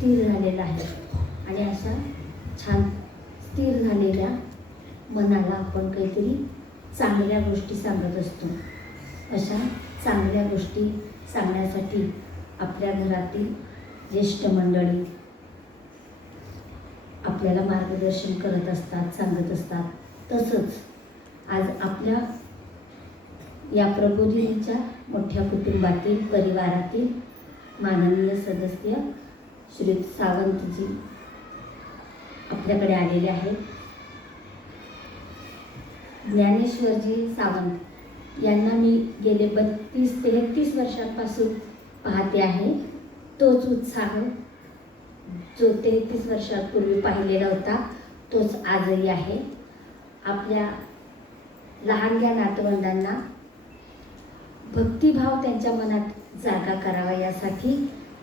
स्थिर झालेला आहे. आणि अशा छान स्थिर झालेल्या मनाला आपण काहीतरी चांगल्या गोष्टी सांगत असतो. अशा चांगल्या गोष्टी सांगण्यासाठी आपल्या घरातील ज्येष्ठ मंडळी आपल्याला मार्गदर्शन करत असतात सांगत असतात. तसंच आज आपल्या या प्रबोधिनीच्या मोठ्या कुटुंबातील परिवारातील माननीय सदस्य श्री सावंतजी आपल्याकडे आलेले आहेत. ज्ञानेश्वरजी सावंत यांना मी गेले बत्तीस तेहतीस वर्षांपासून पाहते आहे. तोच उत्साह जो तेहतीस वर्षांपूर्वी पाहिलेला होता तोच आजही आहे. आपल्या लहानग्या नातवंडांना भक्तिभाव त्यांच्या मनात जागा करावा यासाठी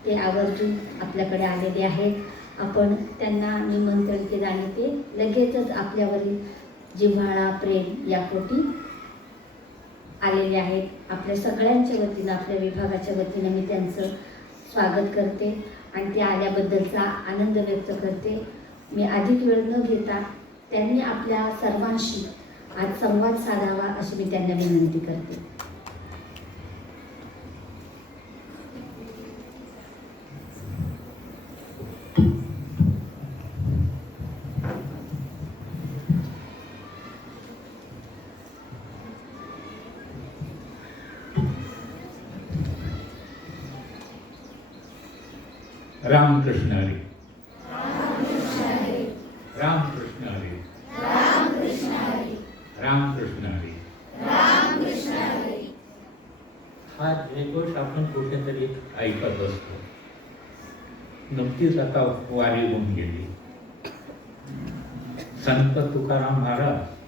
ते आवर्जून आपल्याकडे आलेले आहेत. आपण त्यांना निमंत्रण केलं आणि ते लगेचच आपल्यावरील जिव्हाळा प्रेम यापोटी आलेले आहेत. आपल्या सगळ्यांच्या वतीनं आपल्या विभागाच्या वतीनं मी त्यांचं स्वागत करते आणि ते आल्याबद्दलचा आनंद व्यक्त करते. मी अधिक वेळ न घेता त्यांनी आपल्या सर्वांशी आज संवाद साधावा अशी मी त्यांना विनंती करते. रामकृष्ण हरी. रामकृष्ण हरी. रामकृष्ण हरी. हा जयघोष आपण कुठेतरी ऐकत असतो. नक्कीच आता वारी होऊन गेली. संत तुकाराम महाराज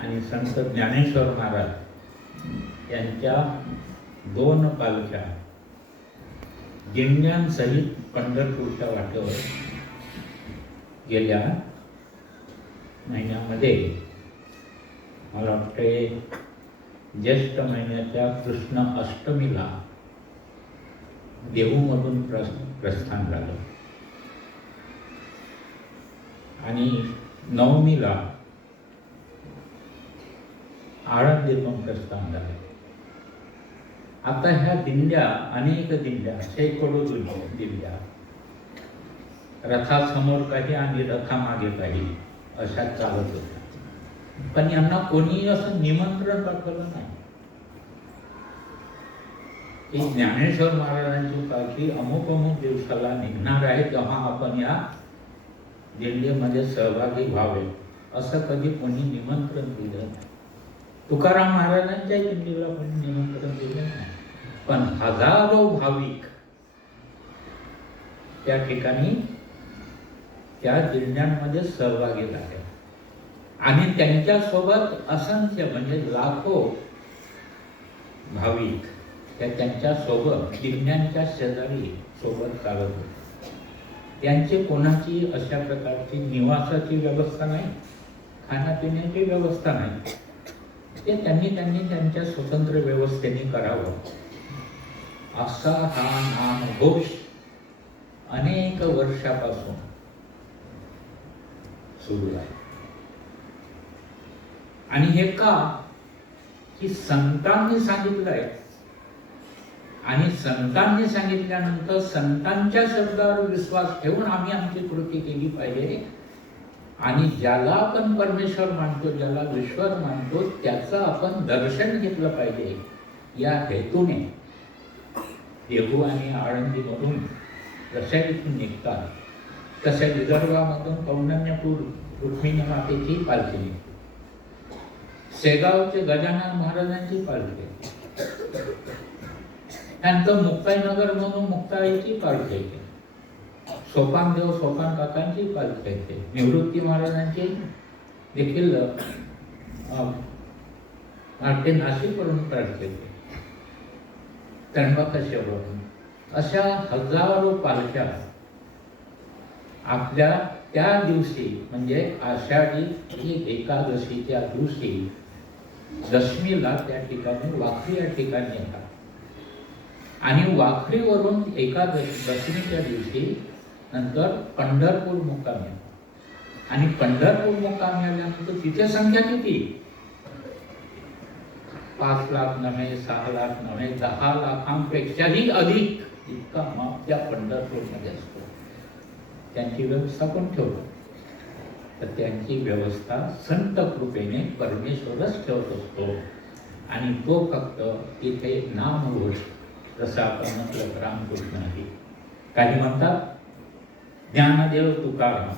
आणि संत ज्ञानेश्वर महाराज यांच्या दोन पालख्या दिंड्यांसहित पंढरपूरच्या वाटेवर गेल्या महिन्यामध्ये. मला वाटते ज्येष्ठ महिन्याच्या कृष्ण अष्टमीला देहूमधून प्रस प्रस्थान झालं. आणि नवमीला आळंदीतून प्रस्थान झालं. आता ह्या दिंड्या अनेक दिंड्या शेकडो दिंड्या दिंड्या रथासमोर काही आणि रथामागे काही अशा चालत होत्या. पण यांना कोणी असं निमंत्रण पाठवलं नाही. की ज्ञानेश्वर महाराजांची पालखी अमुक अमुक दिवसाला निघणार आहे तेव्हा आपण या दिंडीमध्ये सहभागी व्हावे असं कधी कोणी निमंत्रण दिलं नाही. तुकाराम महाराजांच्या दिंडीला कोणी निमंत्रण दिलं नाही. पण हजारो भाविक त्या ठिकाणी त्या दिंड्यांमध्ये सहभागी झाले. आणि त्यांच्यासोबत असंख्य म्हणजे लाखो भाविक त्या त्यांच्यासोबत दिंड्यांच्या शेजारी सोबत चालत होते. त्यांची कोणाची अशा प्रकारची निवासाची व्यवस्था नाही खाण्यापिण्याची व्यवस्था नाही. ते त्यांनी त्यांनी त्यांच्या स्वतंत्र व्यवस्थेने करावं. असा हा नामघोष अनेक वर्षापासून सुरू आहे. आणि हे का? की संतांनी सांगितलंय. आणि संतांनी सांगितल्यानंतर संतांच्या शब्दावर विश्वास ठेवून आम्ही आमची कृती केली पाहिजे. आणि ज्याला आपण परमेश्वर मानतो ज्याला ईश्वर मानतो त्याचं आपण दर्शन घेतलं पाहिजे. या हेतूने देहू आणि आळंदीमधून जशा इथून निघतात. तशा विदर्भामधून कौंडण्यपूर रुक्मिणी मातेची पालखी निघते. शेगावचे गजानन महाराजांची पालखी. त्यांचं मुक्ताईनगर म्हणून मुक्ताईची पालखी. येते सोपानदेव सोपान काकांची पालखी येते निवृत्ती महाराजांची देखील ते नाशिकवरून पालखी येते त्र्यंबकेश्वरवरून अशा हजारो पालख्या आपल्या त्या दिवशी म्हणजे आषाढी एकादशीच्या दिवशी दशमीला त्या ठिकाणी वाखरी या ठिकाणी येतात. आणि वाखरीवरून एकादशी दशमीच्या दिवशी नंतर पंढरपूर मुक्काम येतो. आणि पंढरपूर मुक्काम आल्यानंतर तिथे संख्या किती? पाच लाख नव्हे सहा लाख नव्हे दहा लाखांपेक्षाही अधिक इतका माप त्या पंढरपूरमध्ये असतो. त्यांची व्यवस्था कोण ठेवतो. तर त्यांची व्यवस्था संत कृपेने परमेश्वरच ठेवत असतो. आणि तो फक्त तिथे नामघोष जसं आपण म्हटलं रामकृष्ण आहे काही म्हणतात? ज्ञानदेव तुकाराम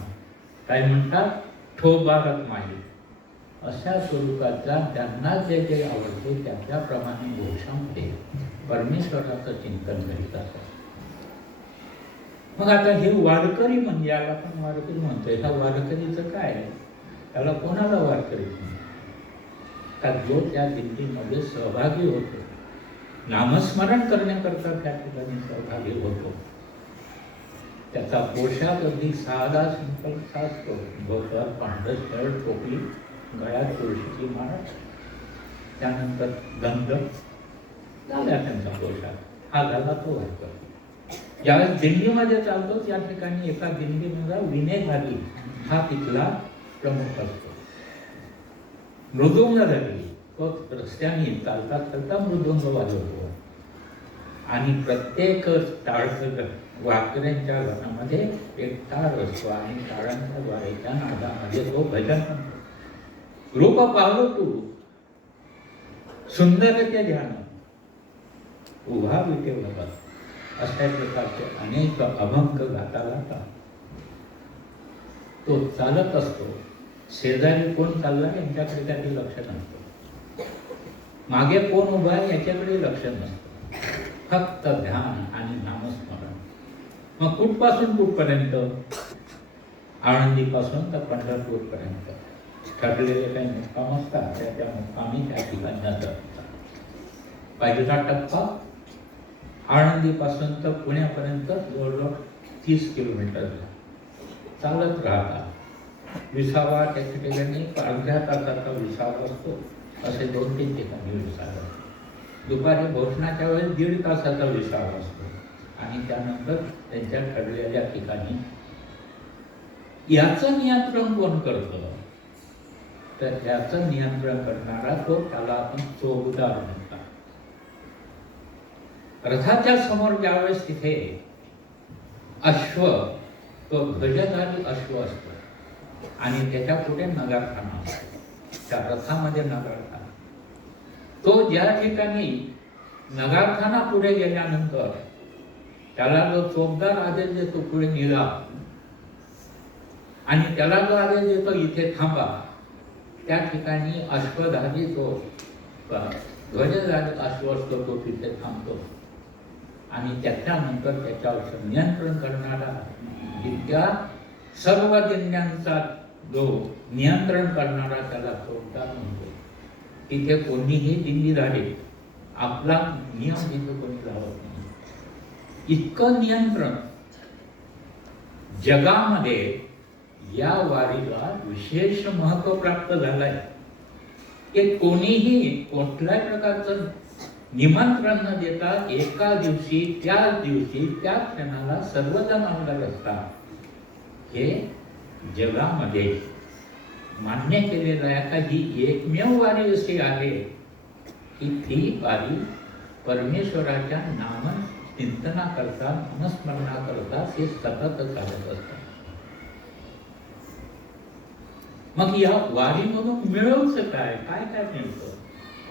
काय म्हणतात? ठोबारक माई. अशा स्वरूपाचा त्यांना जे जे आवडते त्याच्याप्रमाणे घोषामध्ये परमेश्वराचं चिंतन करीत असतात मग आता हे वारकरी म्हणजे याला आपण वारकरी म्हणतोय. ह्या वारकरीचं काय? त्याला कोणाला वारकरी का जो त्या दिंडीमध्ये सहभागी होतो. नामस्मरण करण्याकरता त्या ठिकाणी सहभागी होतो. त्याचा पोशाख अगदी साधा सिंपल असतो धोतर पांढरं शर्ट टोपी गळ्यात तुळशीची माळ. त्यानंतर गंध. झाला त्यांचा पोशाख. हा झाला तो वाटतो ज्यावेळेस दिंडीमध्ये चालतो त्या ठिकाणी एका दिंडीमध्ये विनेधारी हा तिथला प्रमुख असतो. मृदुंग झाली. तो रस्त्याने चालता चालता मृदुंग वाजवतो. आणि प्रत्येक टाळ वाकऱ्यांच्या घरामध्ये एक टाळ असतो आणि टाळांच्या द्वारेच्या नादामध्ये तो भजन रूप पाहलो तू सुंदर ते ध्यान. उभा विटे बाबा अशा प्रकारचे अनेक अभंग गाता गाता. तो चालत असतो. शेजारी कोण चालला यांच्याकडे त्याचे लक्ष नसतं. मागे कोण उभा याच्याकडे लक्ष नसतं. फक्त ध्यान आणि नामस्मरण. मग कुठपासून कुठपर्यंत? आळंदीपासून तर पंढरपूरपर्यंत. ठरलेले काही मुक्काम असतात त्या त्या मुक्कामी त्या ठिकाणी जातात. पहिला टप्पा आळंदीपासून तर पुण्यापर्यंत जवळजवळ तीस किलोमीटर चालत राहतात विसावा त्या ठिकाणी अर्ध्या तासाचा विसावा असतो. असे दोन तीन ठिकाणी विसावा. दुपारी भोजनाच्या वेळेस दीड तासाचा विसावा असतो. आणि त्यानंतर त्यांच्या ठरलेल्या ठिकाणी याचं नियंत्रण कोण करतं? तर त्याचं नियंत्रण करणारा तो त्याला आपण चोगदार म्हणतात. रथाच्या समोर ज्यावेळेस तिथे अश्व तो ध्वजधारी अश्व असतो आणि त्याच्या पुढे नगारखाना असतो. त्या रथामध्ये नगारखाना. तो ज्या ठिकाणी नगारखाना पुढे गेल्यानंतर त्याला जो चोपदार आदेश देतो पुढे निघा आणि त्याला जो आदेश देतो इथे थांबा. त्या ठिकाणी अश्वधाजी जो ध्वज अश्व असतो तो तिथे थांबतो. आणि त्याच्यानंतर त्याच्यावर नियंत्रण करणारा इतक्या सर्व जिल्ह्यांचा जो नियंत्रण करणारा त्याला चोपदार म्हणतो. तिथे कोणीही दिल्ली झाले आपला नियम तिथे कोणी लावत नाही. इतकं नियंत्रण. जगामध्ये या वारीला विशेष महत्त्व प्राप्त झालंय. की कोणीही कुठल्याही प्रकारचं निमंत्रण न देता एका दिवशी त्याच दिवशी त्या क्षणाला सर्वजण आमदार असतात हे जगामध्ये मान्य केलेलं आहे. का ही एकमेव वारी अशी आहे की ती वारी परमेश्वराच्या नाम चिंतना करता नामस्मरणा करता ते सतत चालत असतात. मग या वारीमधून मिळवचं काय? काय काय मिळतं?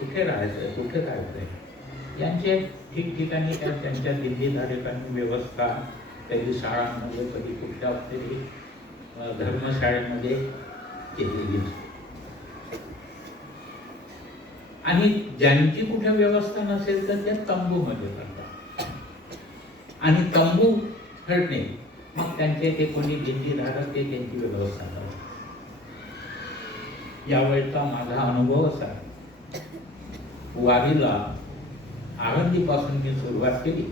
कुठे राहायचं कुठे राहायचंय यांचे ठिकठिकाणी त्या त्यांच्या दिल्लीधारकांनी व्यवस्था कधी शाळांमध्ये कधी कुठल्या तरी धर्मशाळेमध्ये केलेली असते. आणि ज्यांची कुठे व्यवस्था नसेल तर ते तंबूमध्ये करतात आणि तंबू ठरणे मग त्यांचे ते कोणी दिंडीधारक ते त्यांची व्यवस्था करतात. यावेळचा माझा अनुभव असा. वारीला आळंदीपासून मी सुरुवात केली.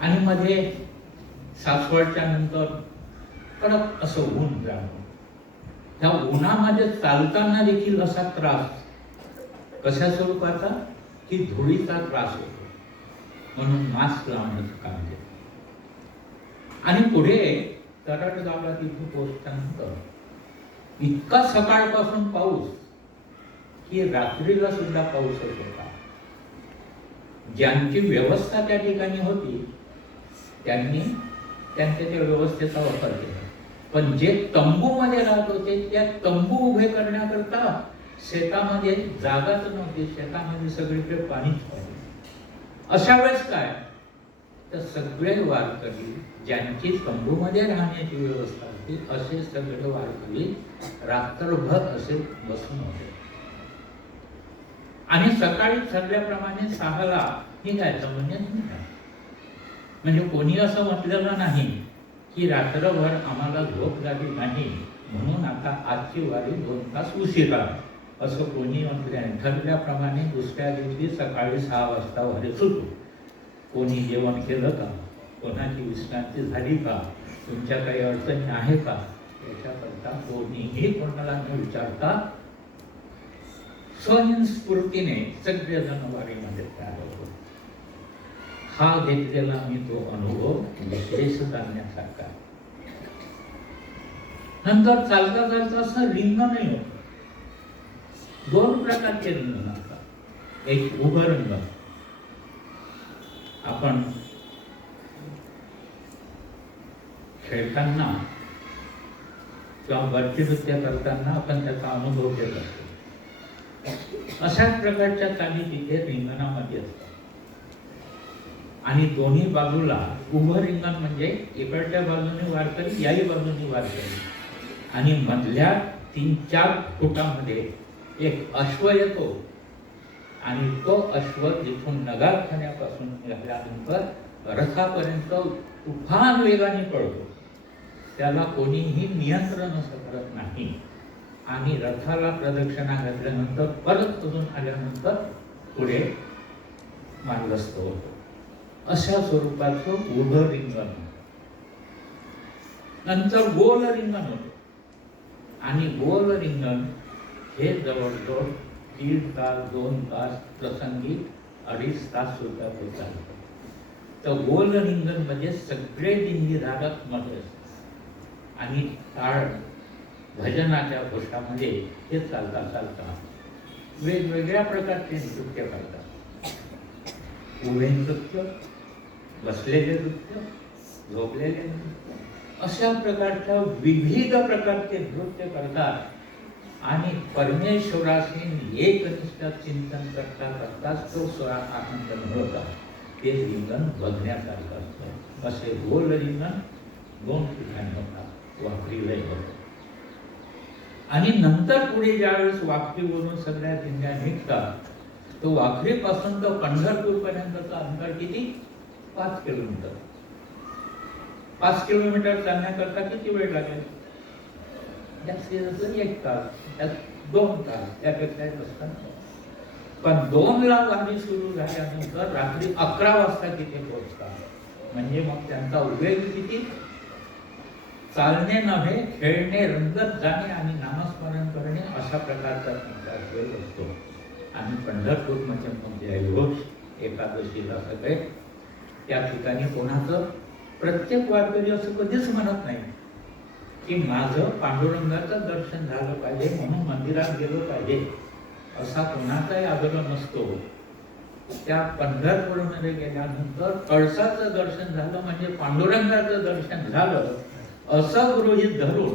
आणि मध्ये सासवडच्या नंतर कडक असं ऊन जाणवलं त्या उन्हामध्ये चालताना देखील असा त्रास कशा स्वरूपाचा? की धुळीचा त्रास होतो. म्हणून मास्क लावण्याचं काम. केलं आणि पुढे तरटगावला तिथे पोहोचल्यानंतर इतका सकाळपासून पाऊस की रात्रीला सुद्धा पाऊसच होता ज्यांची व्यवस्था त्या ठिकाणी होती त्यांनी त्यांच्या त्या व्यवस्थेचा वापर केला. पण जे तंबूमध्ये राहत होते त्या तंबू उभे करण्याकरता शेतामध्ये जागाच नव्हती. शेतामध्ये सगळीकडे पाणीच पाहिजे अशा वेळेस काय? तर सगळे वारकरी ज्यांची तंबूमध्ये राहण्याची व्यवस्था होती असे सगळे वारकरी रात्रभर असे बसून होते. आणि सकाळी ठरल्याप्रमाणे सहाला निघायचं म्हणजे म्हणजे कोणी असं म्हटलेलं नाही की रात्रभर आम्हाला झोप लागली नाही म्हणून आता आजची वारी दोन तास उशिरा. असं कोणी म्हटलं नाही. ठरल्याप्रमाणे दुसऱ्या दिवशी सकाळी सहा वाजता वारी सुटू. कोणी जेवण केलं का? कोणाची विश्रांती झाली का? तुमच्या काही अडचणी आहे का? याच्याकरता कोणीही कोणाला न विचारता स्वयंस्फूर्तीने सगळेजण वारीमध्ये तयार होतो. हा घेतलेला मी तो अनुभव विशेष जाणण्यासारखा नंतर चालता चालता असं नाही होत दोन प्रकारचे रंग असतात एक उभं रंग आपण खेळताना किंवा वरती नृत्य करताना आपण त्याचा अनुभव घेत असतो. अशाच प्रकारच्या चाली तिथे रिंगणामध्ये असतात. आणि दोन्ही बाजूला उभं रिंगण म्हणजे इकडच्या बाजूने वारकरी याही बाजूने वारकरी आणि मधल्या तीन चार फुटामध्ये एक अश्व येतो आणि तो अश्व जिथून नगारखान्यापासून निघाल्यानंतर रथापर्यंत तुफान वेगाने पळतो. त्याला कोणीही नियंत्रण असं करत नाही. आणि रथाला प्रदक्षिणा घातल्यानंतर परत अजून आल्यानंतर पुढे मार्गस्थ होतो. अशा स्वरूपाचं उभं रिंगण नंतर गोल रिंगण होतो. आणि गोल रिंगण हे जवळजवळ दीड तास दोन तास प्रसंगी अडीच तास सुद्धा ते चालतं तर गोल रिंगण म्हणजे सगळे रागात मध्ये असतात. आणि काळ भजनाच्या घोषामध्ये हे चालता चालता वेगवेगळ्या प्रकारचे नृत्य करतात. उभे नृत्य बसलेले नृत्य झोपलेले नृत्य अशा प्रकारच्या विविध प्रकारचे नृत्य करतात आणि परमेश्वराशी एकनिष्ठ चिंतन करता करताच तो स्वरा आनंद मिळवतात ते रिंगण बघण्यासारखं असतं. असे गोल रिंगण दोन ठिकाणी होतात. वाकरीलाही होतं. आणि नंतर पुढे ज्यावेळेस वाकरीवरून सगळ्या दिंड्या निघतात तो वाखरीपासून तर पंढरपूरपर्यंतचा अंतर किती? पाच किलोमीटर. पाच किलोमीटर चालण्याकरता किती वेळ लागेल? जास्तीत एक तास त्यात दोन तास त्यापेक्षा जास्त नाही. पण दोन ला वारी सुरू झाल्यानंतर रात्री अकरा वाजता तिथे पोहोचतात म्हणजे मग त्यांचा वेग किती चालणे नव्हे खेळणे रंगत जाणे आणि नामस्मरण करणे अशा प्रकारचा त्यांचा वेळ असतो आणि पंढरपूरमध्ये मग जयघोष एकादशीला सगळे त्या ठिकाणी कोणाचं प्रत्येक वारकरी असं कधीच म्हणत नाही की माझं पांडुरंगाचं दर्शन झालं पाहिजे म्हणून मंदिरात गेलो पाहिजे. असा कोणाचाही आग्रह नसतो. त्या पंढरपूरमध्ये गेल्यानंतर कळसाचं दर्शन झालं म्हणजे पांडुरंगाचं दर्शन झालं असं गृहित धरून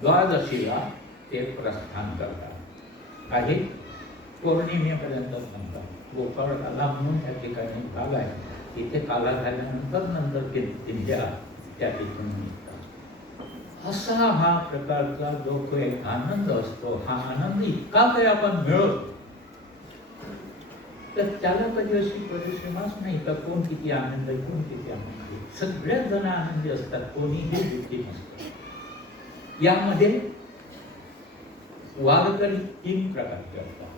द्वादशीला ते प्रस्थान करतात. काही पौर्णिमेपर्यंत थांबतात. गोपाळ काला म्हणून त्या ठिकाणी भाग आहे. तिथे काला झाल्यानंतर नंतर ते दिंड्या असा हा प्रकारचा जो तो आनंद असतो हा आनंद इतका काही आपण तर त्याला कधी अशी परिश्रमाच नाही का कोण किती आनंद कोण किती आनंद सगळ्याच जण आनंदी असतात कोणीही दुःखी नसतं यामध्ये वारकरी तीन प्रकारचे असतात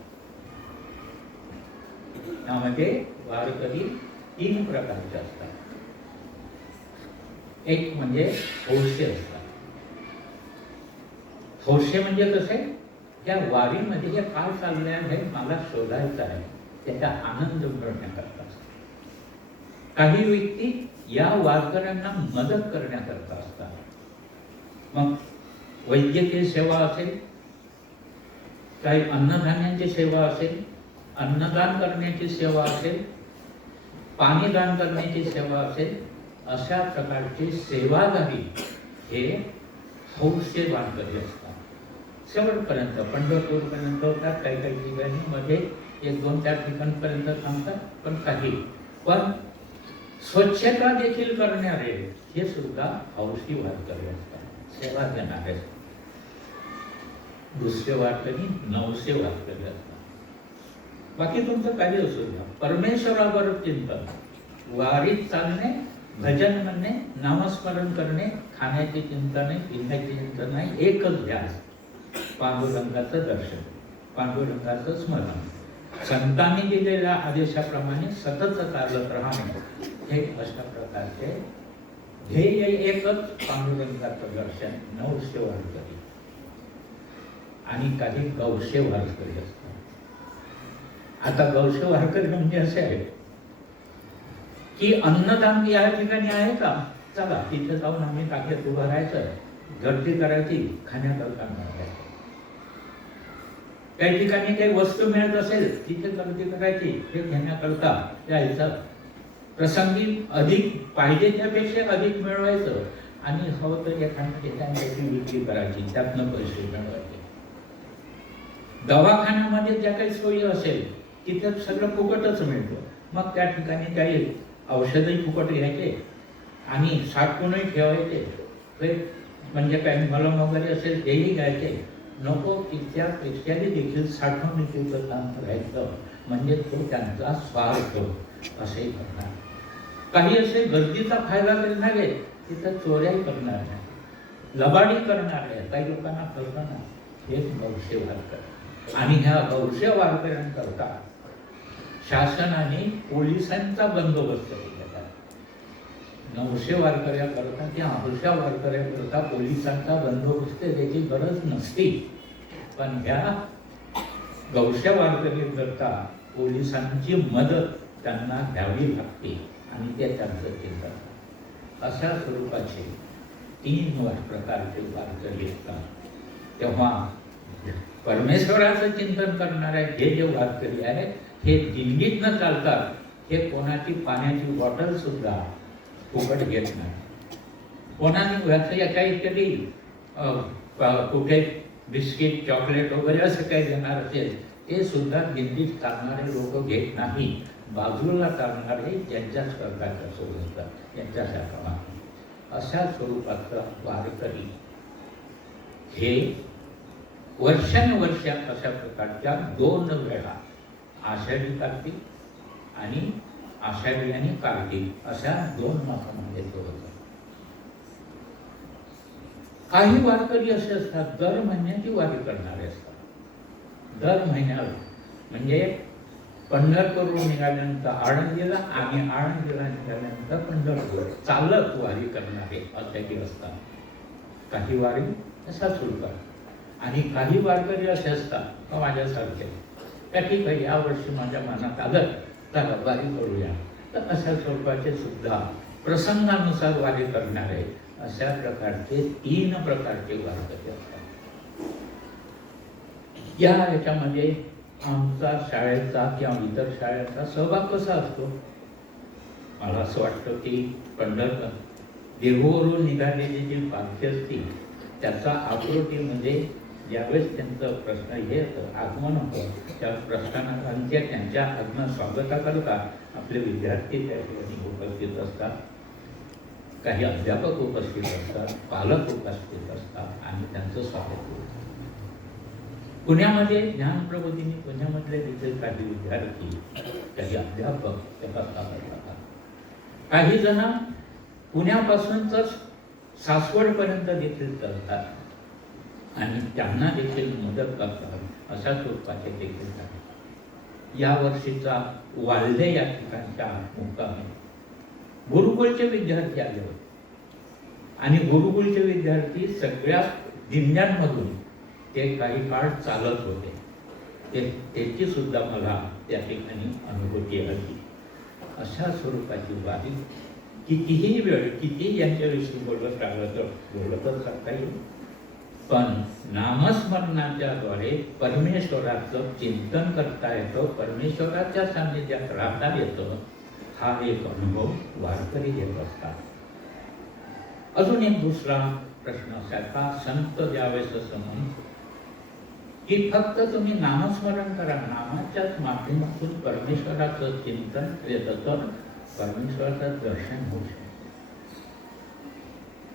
यामध्ये वारकरी तीन प्रकारचे असतात एक म्हणजे हौसे असतात हौसे म्हणजे कसे त्या वारीमध्ये हे काय चाललंय हे मला शोधायचं आहे. त्याचा आनंद मिळवण्याकरता असतात काही व्यक्ती या वारकऱ्यांना मदत करण्याकरता असतात. मग वैद्यकीय सेवा असेल काही अन्नधान्याची सेवा असेल अन्नदान करण्याची सेवा असेल पाणी दान करण्याची सेवा असेल अशा प्रकारचे सेवादारी हे हौसे वारकरी असतात. शेवटपर्यंत पंढरपूरपर्यंत होतात काही काही ठिकाणी मध्ये एक दोन चार ठिकाणपर्यंत थांबतात पण काही. पण स्वच्छता देखील करणारे हे सुद्धा हौशी वारकरी असतात. सेवा देणारे दुसरे वारकरी नवसे वारकरी असतात. बाकी तुमचं काही असू द्या. परमेश्वरावर चिंतन. वारीत चालणे भजन म्हणणे नामस्मरण करणे खाण्याची चिंता नाही पिण्याची चिंता नाही एकच ध्यास. पांडुरंगाचं दर्शन पांडुरंगाचं स्मरण. संतांनी दिलेल्या आदेशाप्रमाणे सतत चालत राहणे. हे अशा प्रकारचे ध्येय एकच पांडुरंगाचं दर्शन नवशे वारकरी. आणि काही गौशे वारकरी असतात. आता गौशे वारकरी म्हणजे असे आहेत. की अन्नदान या ठिकाणी आहे का? चला तिथे जाऊन आम्ही टाक्यात उभं राहायचं. गर्दी करायची खाण्याकरता काही ठिकाणी काही वस्तू मिळत असेल तिथे गर्दी करायची हे घेण्याकरता जायचं प्रसंगी अधिक पाहिजे त्यापेक्षा अधिक मिळवायचं. आणि हवं तर एखाद्या ठिकाणी विक्री करायची त्यातनं पैसे मिळवायचे. दवाखान्यामध्ये ज्या काही सोयी असेल तिथे सगळं फुकटच मिळतं. मग त्या ठिकाणी काही औषधही फुकट घ्यायचे आणि साठवूनही ठेवायचे. ते म्हणजे काही वगैरे असेल तेही घ्यायचे. नको तिच्यापेक्षाही देखील साठवणुकीचं काम करायचं म्हणजे तो त्यांचा स्वार्थ असे करणार काही असे गर्दीचा फायदा करणारे तिथं चोऱ्याही करणार नाही. लबाडी करणारे काही लोकांना फसवणार हेच गौशे वारकर. आणि ह्या गौशे वारकऱ्यांकरता शासनाने पोलिसांचा बंदोबस्त केला. नऊशे वारकऱ्याकरता किंवा हौशा वारकऱ्याकरता पोलिसांचा बंदोबस्त त्याची गरज नसती. पण ह्या गौशा वारकरीकरता पोलिसांची मदत त्यांना घ्यावी लागते आणि ते त्यांचं करतात अशा स्वरूपाचे तीन वर प्रकारचे वारकरी असतात. तेव्हा परमेश्वराचं चिंतन करणारे हे जे वारकरी आहेत हे दिल्लीत न चालतात हे कोणाची पाण्याची बॉटल सुद्धा फुकट घेत नाही. कोणाने व्याचं याच्या इत्यादी कुठे बिस्किट चॉकलेट वगैरे असं काही देणार असेल ते सुद्धा दिल्लीत चालणारे लोक घेत नाही. बाजूला चालणारे त्यांच्याच प्रकारच्या सोबत असतात त्यांच्यासारखा अशा स्वरूपाचा वारकरी हे वर्षानुवर्ष अशा प्रकारच्या दोन वेळा आषाढी कार्तिक आणि आषाढी आणि कार्तिक अशा दोन मासामध्ये तो होता. काही वारकरी असे असतात दर महिन्याची वारी करणारे असतात. दर महिन्याला. म्हणजे पंढरपूरवरून निघाल्यानंतर आळंदीला आणि आळंदीला निघाल्यानंतर पंढरपूर चालत वारी करणारे असे असतात. काही वारी असा स्वरूपात आणि काही वारकरी असे असतात माझ्यासारखे? त्या ठीक आहे यावर्षी माझ्या मनात आलं त्याला वारी करूया तर अशा स्वरूपाचे सुद्धा प्रसंगानुसार वारी करणारे अशा प्रकारचे तीन प्रकारचे वारकरी असतात. या याच्यामध्ये आमचा शाळेचा किंवा इतर शाळेचा सहभाग कसा असतो? मला असं वाटतं की पंढरपूर देहूवरून निघालेली जी पालखी असती त्याचा आकृती म्हणजे ज्यावेळेस त्यांचं प्रश्न हे होतं आगमन होतं. त्या प्रश्नांच्या त्यांच्या आगमन स्वागताकरता आपले विद्यार्थी त्या ठिकाणी उपस्थित असतात. काही अध्यापक उपस्थित असतात पालक उपस्थित असतात आणि त्यांचं स्वागत होतं. पुण्यामध्ये ज्ञानप्रबोधिनी पुण्यामधले देखील काही विद्यार्थी काही अध्यापक ते करतात. काही जण पुण्यापासूनच सासवडपर्यंत देखील चालतात. आणि त्यांना देखील मदत करतात अशा स्वरूपाचे देखील आहेत या वर्षीचा वाल्दे या ठिकाणच्या मुक्कामी गुरुकुलचे विद्यार्थी आले होते. आणि गुरुकुलचे विद्यार्थी सगळ्या जिल्ह्यांमधून ते काही काळ चालत होते. ते त्याची सुद्धा मला त्या ठिकाणी अनुभूती आली. अशा स्वरूपाची वारी कितीही वेळ किती यांच्याविषयी बोलत राहिलं तर बोलतच करता येईल. पण नामस्मरणाच्या द्वारे परमेश्वराचं चिंतन करता येतं परमेश्वराच्या सान्निध्यात राहता येतं. हा एक अनुभव वारकरी घेत असतात. अजून एक दुसरा प्रश्न असा संत द्यावेस असं म्हणतो की फक्त तुम्ही नामस्मरण करा नामाच्याच माध्यमातून परमेश्वराचं चिंतन केलं तर परमेश्वराचं दर्शन होऊ शकतं.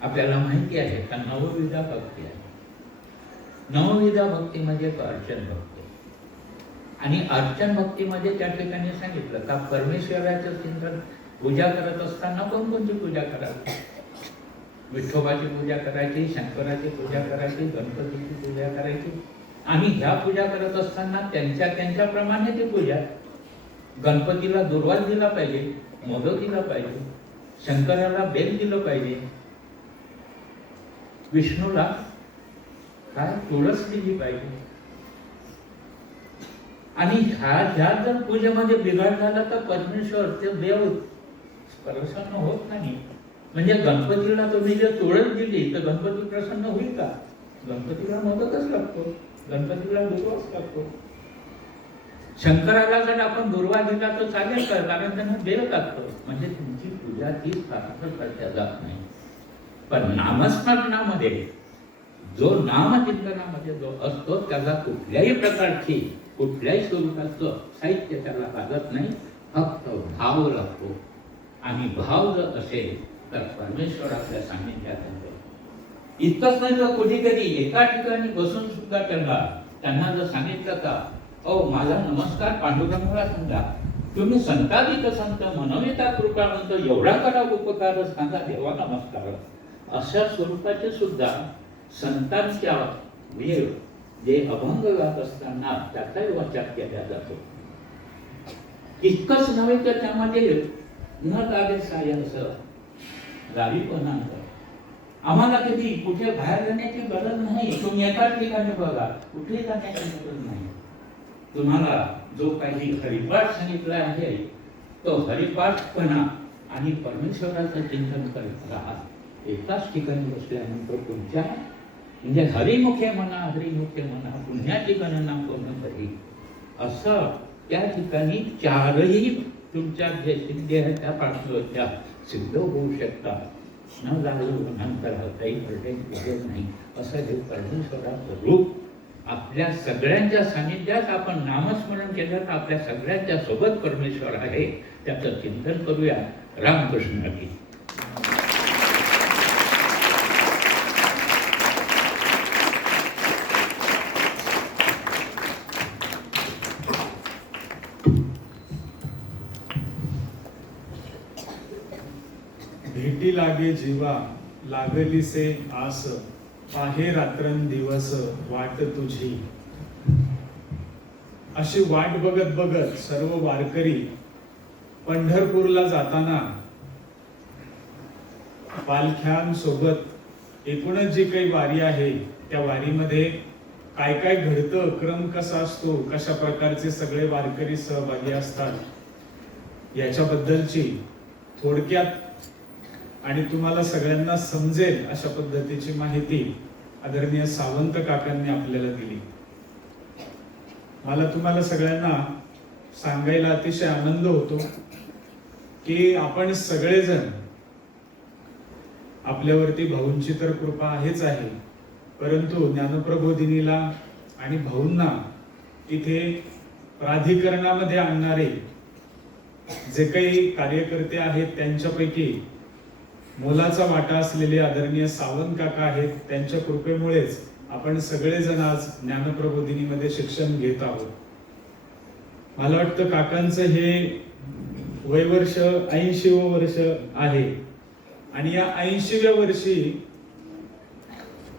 आपल्याला माहिती आहे का नवविधा भक्ती आहे? नवविधा भक्ती म्हणजे अर्चन भक्ती. आणि अर्चन भक्तीमध्ये त्या ठिकाणी सांगितलं का परमेश्वराचं चिंतन पूजा करत असताना कोणकोणची पूजा करावी? विठोबाची पूजा करायची शंकराची पूजा करायची गणपतीची पूजा करायची. आणि ह्या पूजा करत असताना त्यांच्या त्यांच्याप्रमाणे ती पूजा. गणपतीला दुर्वास दिला पाहिजे मोदक दिला पाहिजे शंकराला बेल दिलं पाहिजे. विष्णूला काय? तुळस दिली पाहिजे. आणि ह्या ह्या जर पूजेमध्ये बिघाड झाला तर परमेश्वर ते देव प्रसन्न होत नाही. म्हणजे गणपतीला तुम्ही जर तुळस दिली तर गणपती प्रसन्न होईल का? गणपतीला मदतच लागतो. गणपतीला दुर्वास लागतो. शंकराला जर आपण दुर्वा दिला तर चालेल का? कारण त्यांना देव लागतो. म्हणजे तुमची पूजा ती सार्थ करता जात नाही. पण नामस्मरणामध्ये जो नामचिंतनामध्ये जो असतो त्याला कुठल्याही प्रकारची कुठल्याही स्वरूपाचं साहित्य त्याला लागत नाही फक्त भाव लागतो. आणि भाव जर असेल तर परमेश्वराच्या सान्निध्यात सांगितल्या इतकंच नाही तर कुठेतरी कधी एका ठिकाणी बसून सुद्धा त्यांना त्यांना जर सांगितलं का ओ माझा नमस्कार पांडुरंगाला सांगा. तुम्ही संताधिक संत मनविता कृपावंत एवढा करा उपकार सांगा देवा नमस्कार. अशा स्वरूपाचे सुद्धा संतांच्या वेळ म्हणजे जे अभंग गात असताना त्याचाही वाचात केला जातो. इतकंच नव्हे तर त्यामध्ये न लागे साय असं आम्हाला कधी कुठे बाहेर जाण्याची गरज नाही. तुम्ही एकाच ठिकाणी बघा. कुठे जाण्याची गरज नाही. तुम्हाला जो काही हरिपाठ सांगितला आहे तो हरिपाठपणा आणि परमेश्वराचं चिंतन करत राहा एकाच ठिकाणी बसल्यानंतर तुमच्या म्हणजे हरिमुखे म्हणा हरिमुखे म्हणा पुण्याची गणना करून करी असं त्या ठिकाणी चारही तुमच्या जे सिद्धी आहेत त्या सिद्ध होऊ शकतात. न जाणून नंतर काही गरज नाही असं हे परमेश्वराचं रूप. आपल्या सगळ्यांच्या सानिध्यात आपण नामस्मरण केलं तर आपल्या सगळ्यांच्या सोबत परमेश्वर आहे त्याचं चिंतन करूया. रामकृष्ण लागे जीवा लागलीसे आस आहे रात्रं दिवस वाट तुझी. अशी वाट बघत बघत सर्व वारकरी पंढरपूरला जाताना पालख्यांसोबत एकूणच जी काही वारी आहे त्या वारीमध्ये काय काय घडतं क्रम कसा असतो कशा प्रकारचे सगळे वारकरी सहभागी असतात याच्याबद्दलची थोडक्यात आणि तुम्हाला सगळ्यांना समजेल अशा पद्धतीची माहिती आदरणीय सावंत काकांनी आपल्याला दिली. मला तुम्हाला सगळ्यांना सांगायला अतिशय आनंद होतो की आपण सगळेजण आपल्यावरती भाऊंची तर कृपा आहेच आहे परंतु ज्ञानप्रबोधिनीला आणि भाऊंना तिथे प्राधिकरणामध्ये आणणारे जे काही कार्यकर्ते आहेत त्यांच्यापैकी मोलाचा वाटा असलेले आदरणीय सावंत काका आहेत त्यांच्या कृपेमुळेच आपण सगळेजण आज ज्ञानप्रबोधिनीमध्ये शिक्षण घेत आहोत. मला वाटतं काकांचं हे वयवर्ष ऐंशी वर्ष आहे. आणि या ऐंशीव्या वर्षी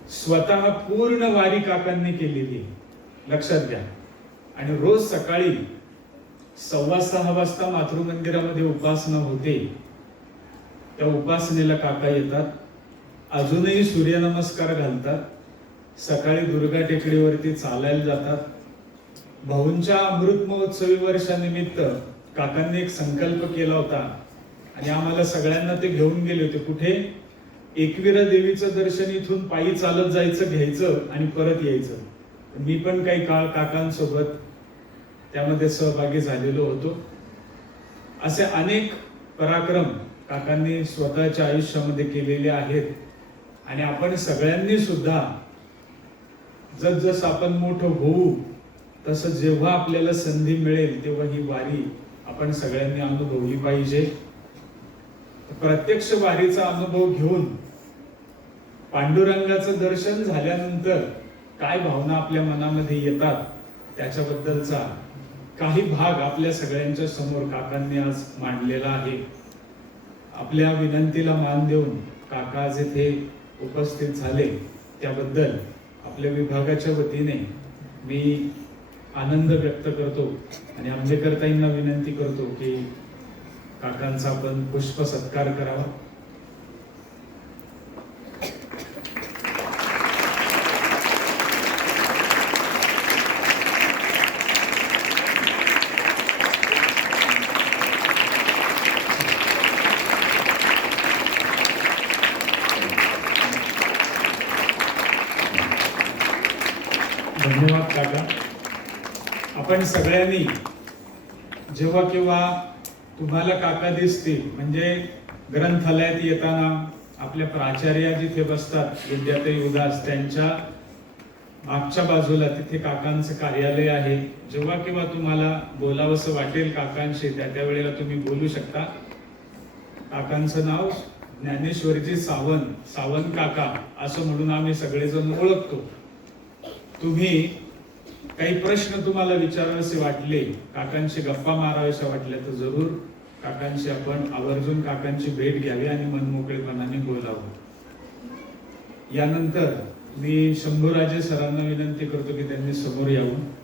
स्वतः पूर्ण वारी काकांनी केलेली लक्षात घ्या. आणि रोज सकाळी सव्वा सहा वाजता मातृमंदिरामध्ये उपासना होते. त्या उपासनेला काका येतात. अजूनही सूर्यनमस्कार घालतात. सकाळी दुर्गा टेकडीवरती चालायला जातात. भाऊंच्या अमृत महोत्सवी वर्षानिमित्त काकांनी एक संकल्प केला होता. आणि आम्हाला सगळ्यांना ते घेऊन गेले होते. कुठे? एकविरा देवीचं दर्शन इथून पायी चालत जायचं घ्यायचं आणि परत यायचं. मी पण काही काळ काकांसोबत त्यामध्ये सहभागी झालेलो होतो. असे अनेक पराक्रम काकांनी स्वतःच्या आयुष्यामध्ये केलेले आहेत. आणि आपण सगळ्यांनी सुद्धा जसजस आपण मोठं होऊ तसं जेव्हा आपल्याला संधी मिळेल तेव्हा ही वारी आपण सगळ्यांनी अनुभवली पाहिजे. प्रत्यक्ष वारीचा अनुभव घेऊन पांडुरंगाचं दर्शन झाल्यानंतर काय भावना आपल्या मनामध्ये येतात त्याच्याबद्दलचा काही भाग आपल्या सगळ्यांच्या समोर काकांनी आज मांडलेला आहे. आपल्या विनंतीला मान देऊन काका आज उपस्थित झाले त्याबद्दल आपल्या विभागाच्या वतीने मी आनंद व्यक्त करतो आणि आंबेकरताईंना विनंती करतो की काकांचा आपण पुष्प सत्कार करावा धन्यवाद काका आपण सगळ्यांनी जेव्हा केव्हा तुम्हाला काका दिसतील म्हणजे ग्रंथालयात येताना आपल्या प्राचार्या जिथे बसतात विद्यार्थी उदास त्यांच्या मागच्या बाजूला तिथे काकांचं कार्यालय आहे. जेव्हा केव्हा तुम्हाला बोलावंसं वाटेल काकांशी त्या त्यावेळेला तुम्ही बोलू शकता. काकांचं नाव ज्ञानेश्वरजी सावंत सावंत काका असं म्हणून आम्ही सगळेजण ओळखतो. तुम्ही काही प्रश्न तुम्हाला विचारावेसे वाटले काकांशी गप्पा माराव्याशा वाटल्या तर जरूर. काकांशी आपण आवर्जून काकांची भेट घ्यावी आणि मनमोकळेपणाने बोलावं. यानंतर मी शंभूराजे सरांना विनंती करतो की त्यांनी समोर यावं.